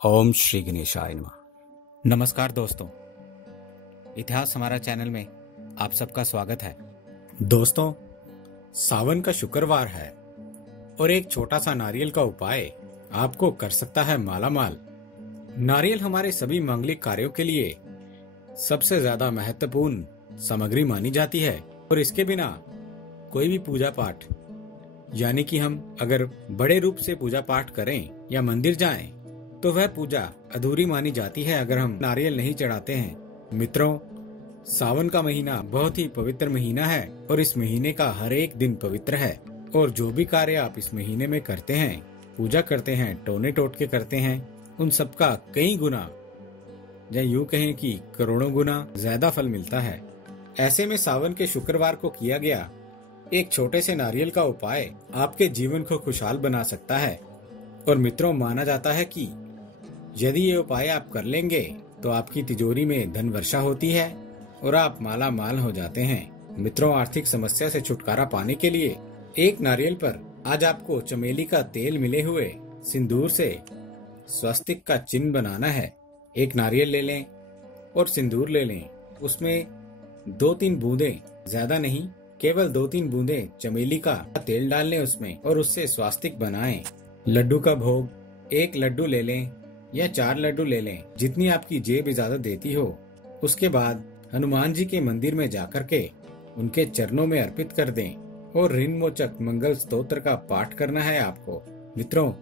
ओम श्री गणेशाय नमः। नमस्कार दोस्तों, इतिहास हमारा चैनल में आप सबका स्वागत है। दोस्तों, सावन का शुक्रवार है और एक छोटा सा नारियल का उपाय आपको कर सकता है माला माल। नारियल हमारे सभी मांगलिक कार्यों के लिए सबसे ज्यादा महत्वपूर्ण सामग्री मानी जाती है और इसके बिना कोई भी पूजा पाठ, यानी कि हम अगर बड़े रूप से पूजा पाठ करें या मंदिर जाएं, तो वह पूजा अधूरी मानी जाती है अगर हम नारियल नहीं चढ़ाते हैं। मित्रों, सावन का महीना बहुत ही पवित्र महीना है और इस महीने का हर एक दिन पवित्र है और जो भी कार्य आप इस महीने में करते हैं, पूजा करते हैं, टोने टोटके करते हैं, उन सबका कई गुना या यूं कहें कि करोड़ों गुना ज्यादा फल मिलता है। ऐसे में सावन के शुक्रवार को किया गया एक छोटे से नारियल का उपाय आपके जीवन को खुशहाल बना सकता है। और मित्रों, माना जाता है कि यदि ये उपाय आप कर लेंगे तो आपकी तिजोरी में धन वर्षा होती है और आप माला माल हो जाते हैं। मित्रों, आर्थिक समस्या से छुटकारा पाने के लिए एक नारियल पर आज आपको चमेली का तेल मिले हुए सिंदूर से स्वस्तिक का चिन्ह बनाना है। एक नारियल ले लें और सिंदूर ले लें, उसमें 2-3 बूंदें, ज्यादा नहीं, केवल 2-3 बूंदें चमेली का तेल डाल लें उसमें और उससे स्वास्तिक बनाएं। लड्डू का भोग, 1 लड्डू ले लें या 4 लड्डू ले लें, जितनी आपकी जेब इजाजत देती हो। उसके बाद हनुमान जी के मंदिर में जाकर के उनके चरणों में अर्पित कर दें और ऋण मोचक मंगल स्तोत्र का पाठ करना है आपको। मित्रों,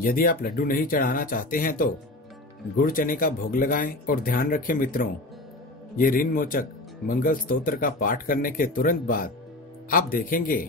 यदि आप लड्डू नहीं चढ़ाना चाहते हैं तो गुड़ चने का भोग लगाएं और ध्यान रखें मित्रों, ये ऋण मोचक मंगल स्तोत्र का पाठ करने के तुरंत बाद आप देखेंगे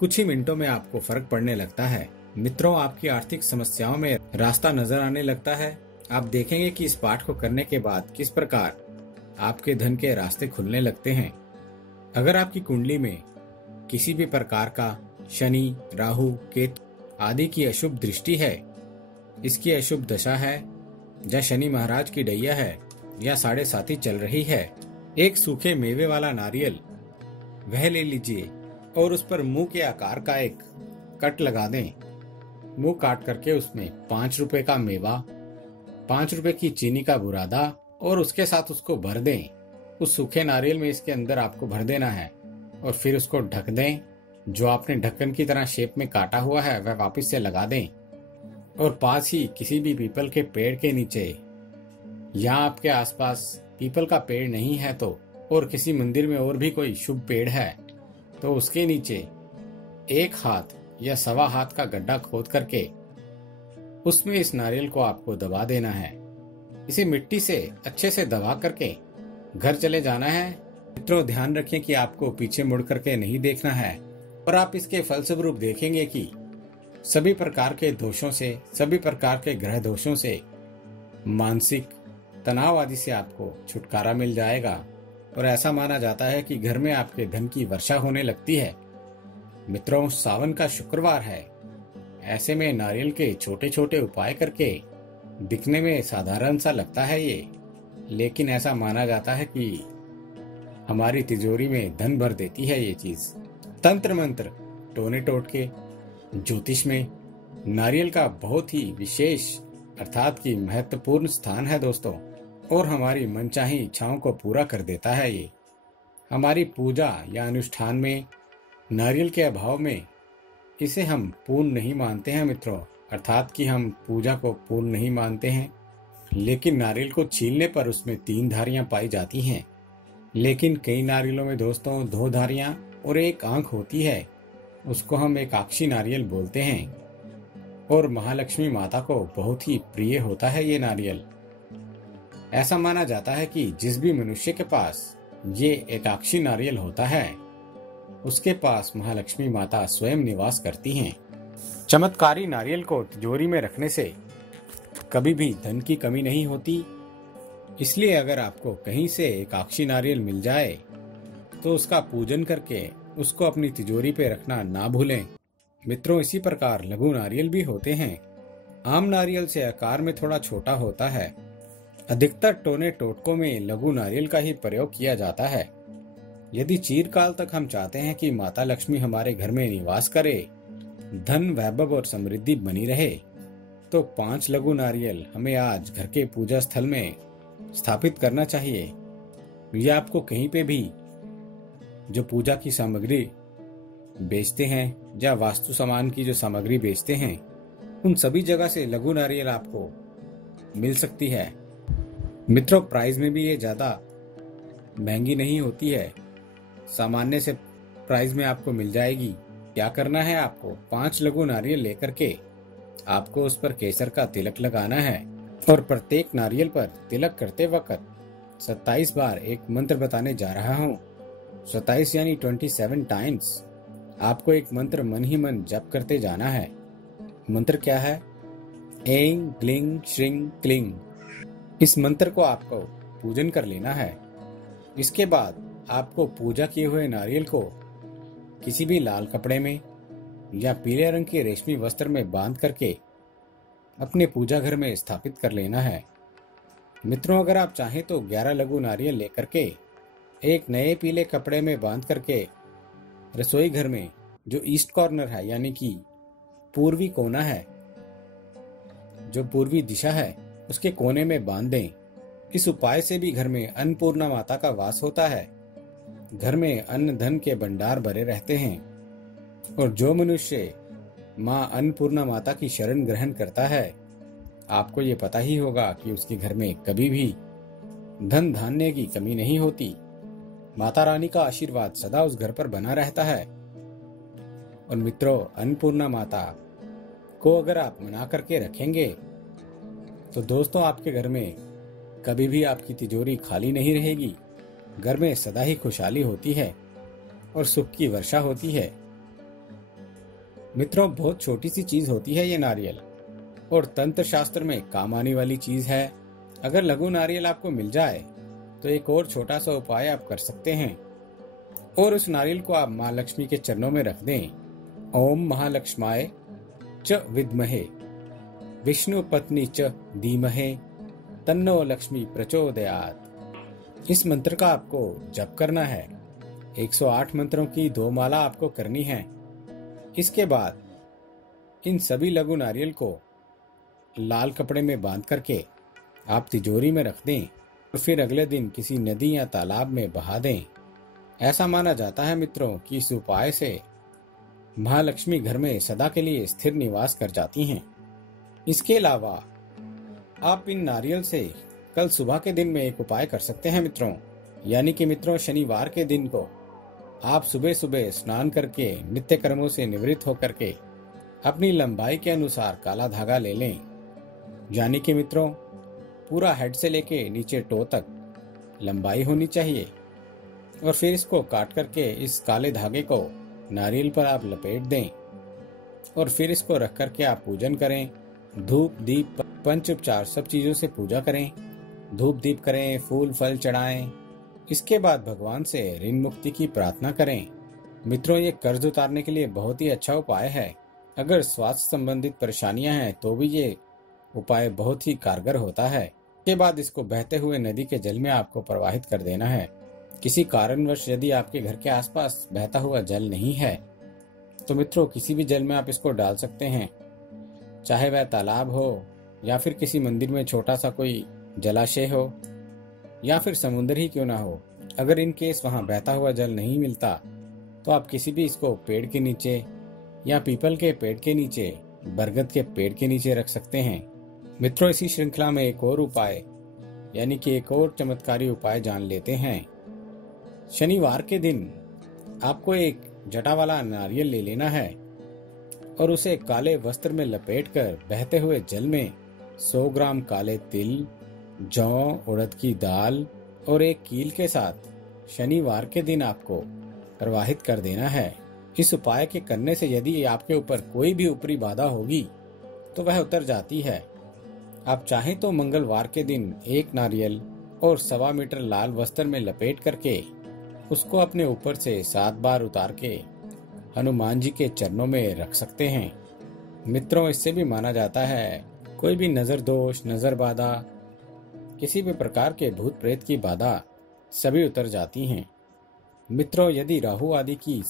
कुछ ही मिनटों में आपको फर्क पड़ने लगता है। मित्रों, आपकी आर्थिक समस्याओं में रास्ता नजर आने लगता है। आप देखेंगे कि इस पाठ को करने के बाद किस प्रकार आपके धन के रास्ते खुलने लगते हैं। अगर आपकी कुंडली में किसी भी प्रकार का शनि, राहु, केतु आदि की अशुभ दृष्टि है, इसकी अशुभ दशा है, या शनि महाराज की डैया है, या 7.5 चल रही है, एक सूखे मेवे वाला नारियल वह ले लीजिए और उस पर मुंह के आकार का एक कट लगा दें। मुंह काट करके उसमें 5 रुपए का मेवा, 5 रुपए की चीनी का बुरादा और उसके साथ उसको भर दें। उस सूखे नारियल में इसके अंदर आपको भर देना है और फिर उसको ढक दें। जो आपने ढक्कन की तरह शेप में काटा हुआ है वह वापस से लगा दें और पास ही किसी भी पीपल के पेड़ के नीचे, या आपके आसपास पीपल का पेड़ नहीं है तो, और किसी मंदिर में और भी कोई शुभ पेड़ है तो उसके नीचे 1 हाथ या 1.25 हाथ का गड्ढा खोद करके उसमें इस नारियल को आपको दबा देना है। इसे मिट्टी से अच्छे से दबा करके घर चले जाना है। मित्रों, ध्यान रखें कि आपको पीछे मुड़ करके नहीं देखना है और आप इसके फलस्वरूप देखेंगे कि सभी प्रकार के दोषों से, सभी प्रकार के ग्रह दोषों से, मानसिक तनाव आदि से आपको छुटकारा मिल जाएगा और ऐसा माना जाता है कि घर में आपके धन की वर्षा होने लगती है। मित्रों, सावन का शुक्रवार है, ऐसे में नारियल के छोटे छोटे उपाय करके दिखने में साधारण सा लगता है ये, लेकिन ऐसा माना जाता है कि हमारी तिजोरी में धन भर देती है ये चीज। तंत्र मंत्र, टोने टोटके, ज्योतिष में नारियल का बहुत ही विशेष अर्थात की महत्वपूर्ण स्थान है दोस्तों, और हमारी मनचाही इच्छाओं को पूरा कर देता है ये। हमारी पूजा या अनुष्ठान में नारियल के अभाव में इसे हम पूर्ण नहीं मानते हैं मित्रों, अर्थात कि हम पूजा को पूर्ण नहीं मानते हैं। लेकिन नारियल को छीलने पर उसमें 3 धारियां पाई जाती हैं, लेकिन कई नारियलों में दोस्तों 2 धारियां और 1 आंख होती है। उसको हम एकाक्षी नारियल बोलते हैं और महालक्ष्मी माता को बहुत ही प्रिय होता है ये नारियल। ऐसा माना जाता है कि जिस भी मनुष्य के पास ये एकाक्षी नारियल होता है उसके पास महालक्ष्मी माता स्वयं निवास करती हैं। चमत्कारी नारियल को तिजोरी में रखने से कभी भी धन की कमी नहीं होती। इसलिए अगर आपको कहीं से एकाक्षी नारियल मिल जाए तो उसका पूजन करके उसको अपनी तिजोरी पे रखना ना भूलें। मित्रों, इसी प्रकार लघु नारियल भी होते हैं। आम नारियल से आकार में थोड़ा छोटा होता है। अधिकतर टोने टोटकों में लघु नारियल का ही प्रयोग किया जाता है। यदि चिरकाल तक हम चाहते हैं कि माता लक्ष्मी हमारे घर में निवास करे, धन, वैभव और समृद्धि बनी रहे, तो 5 लघु नारियल हमें आज घर के पूजा स्थल में स्थापित करना चाहिए। यह आपको कहीं पे भी जो पूजा की सामग्री बेचते हैं या वास्तु सामान की जो सामग्री बेचते हैं, उन सभी जगह से लघु नारियल आपको मिल सकती है। मित्रों, प्राइस में भी ये ज़्यादा महंगी नहीं होती है, सामान्य से प्राइस में आपको मिल जाएगी। क्या करना है, आपको 5 लघु नारियल लेकर के आपको उस पर केसर का तिलक लगाना है और प्रत्येक नारियल पर तिलक करते वक्त 27 बार एक मंत्र बताने जा रहा हूँ। 27 यानी 27 टाइम्स आपको एक मंत्र मन ही मन जप करते जाना है। मंत्र क्या है? ऐं ग्लिंग श्रिंग क्लिंग। इस मंत्र को आपको पूजन कर लेना है। इसके बाद आपको पूजा किए हुए नारियल को किसी भी लाल कपड़े में या पीले रंग के रेशमी वस्त्र में बांध करके अपने पूजा घर में स्थापित कर लेना है। मित्रों, अगर आप चाहें तो 11 लघु नारियल लेकर के एक नए पीले कपड़े में बांध करके रसोई घर में जो ईस्ट कॉर्नर है, यानी कि पूर्वी कोना है, जो पूर्वी दिशा है, उसके कोने में बांध दें। इस उपाय से भी घर में अन्नपूर्णा माता का वास होता है। घर में अन्न धन के भंडार भरे रहते हैं और जो मनुष्य माँ अन्नपूर्णा माता की शरण ग्रहण करता है, आपको ये पता ही होगा कि उसके घर में कभी भी धन धान्य की कमी नहीं होती। माता रानी का आशीर्वाद सदा उस घर पर बना रहता है। और मित्रों, अन्नपूर्णा माता को अगर आप मना करके रखेंगे तो दोस्तों आपके घर में कभी भी आपकी तिजोरी खाली नहीं रहेगी। घर में सदा ही खुशहाली होती है और सुख की वर्षा होती है। मित्रों, बहुत छोटी सी चीज होती है ये नारियल और तंत्र शास्त्र में काम आने वाली चीज है। अगर लघु नारियल आपको मिल जाए तो एक और छोटा सा उपाय आप कर सकते हैं और उस नारियल को आप माँ लक्ष्मी के चरणों में रख दें। ओम महालक्ष्माय च विद्महे विष्णु पत्नी च धीमहे तन्नो लक्ष्मी प्रचोदयात्। इस मंत्र का आपको जप करना है। 108 मंत्रों की 2 माला आपको करनी है। इसके बाद इन सभी लघु नारियल को लाल कपड़े में बांध करके आप तिजोरी में रख दें और फिर अगले दिन किसी नदी या तालाब में बहा दें। ऐसा माना जाता है मित्रों कि इस उपाय से महालक्ष्मी घर में सदा के लिए स्थिर निवास कर जाती हैं। इसके अलावा आप इन नारियल से कल सुबह के दिन में एक उपाय कर सकते हैं मित्रों, यानी कि मित्रों शनिवार के दिन को आप सुबह सुबह स्नान करके नित्य कर्मों से निवृत्त होकर के अपनी लंबाई के अनुसार काला धागा ले लें। यानी कि मित्रों पूरा हेड से लेके नीचे टो तक लंबाई होनी चाहिए और फिर इसको काट करके इस काले धागे को नारियल पर आप लपेट दें और फिर इसको रख करके आप पूजन करें। धूप दीप पंच उपचार सब चीजों से पूजा करें, धूप दीप करें, फूल फल चढ़ाएं। इसके बाद भगवान से ऋण मुक्ति की प्रार्थना करें। मित्रों, ये कर्ज उतारने के लिए बहुत ही अच्छा उपाय है। अगर स्वास्थ्य संबंधित परेशानियां हैं तो भी ये उपाय बहुत ही कारगर होता है। के बाद इसको बहते हुए नदी के जल में आपको प्रवाहित कर देना है। किसी कारणवश यदि आपके घर के आसपास बहता हुआ जल नहीं है तो मित्रों किसी भी जल में आप इसको डाल सकते हैं, चाहे वह तालाब हो या फिर किसी मंदिर में छोटा सा कोई जलाशय हो या फिर समुद्र ही क्यों ना हो। अगर इन केस वहां बहता हुआ जल नहीं मिलता तो आप किसी भी इसको पेड़ के नीचे या पीपल के पेड़ के नीचे, बरगद के पेड़ के नीचे रख सकते हैं। मित्रों, इसी श्रृंखला में एक और उपाय यानी कि एक और चमत्कारी उपाय जान लेते हैं। शनिवार के दिन आपको एक जटा वाला नारियल ले लेना है और उसे काले वस्त्र में लपेटकर बहते हुए जल में 100 ग्राम काले तिल, जौ, उड़द की दाल और एक कील के साथ शनिवार के दिन आपको प्रवाहित कर देना है। इस उपाय के करने से यदि आपके ऊपर कोई भी ऊपरी बाधा होगी तो वह उतर जाती है। आप चाहें तो मंगलवार के दिन एक नारियल और 1.25 मीटर लाल वस्त्र में लपेट करके उसको अपने ऊपर से 7 बार उतार के हनुमान जी के चरणों में रख सकते हैं। मित्रों, इससे भी माना जाता है कोई भी नजर दोष, नजर बाधा, किसी भी प्रकार के भूत प्रेत की बाधा सभी उतर जाती हैं। मित्रों, यदि राहु आदि की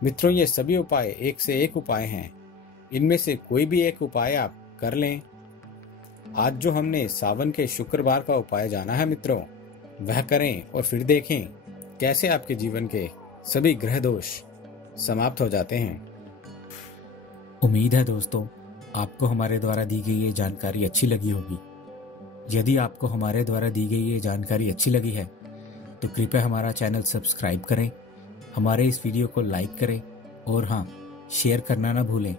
मित्रों, ये सभी उपाय एक से एक उपाय हैं। इनमें से कोई भी एक उपाय आप कर लें। आज जो हमने सावन के शुक्रवार का उपाय जाना है मित्रों, वह करें और फिर देखें कैसे आपके जीवन के सभी ग्रह दोष समाप्त हो जाते हैं। उम्मीद है दोस्तों, आपको हमारे द्वारा दी गई ये जानकारी अच्छी लगी होगी। यदि आपको हमारे द्वारा दी गई ये जानकारी अच्छी लगी है तो कृपया हमारा चैनल सब्सक्राइब करें, हमारे इस वीडियो को लाइक करें और हाँ, शेयर करना ना भूलें।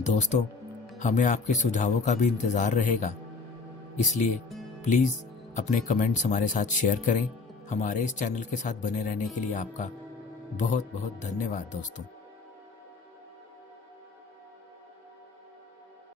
दोस्तों, हमें आपके सुझावों का भी इंतज़ार रहेगा, इसलिए प्लीज़ अपने कमेंट्स हमारे साथ शेयर करें। हमारे इस चैनल के साथ बने रहने के लिए आपका बहुत बहुत धन्यवाद दोस्तों।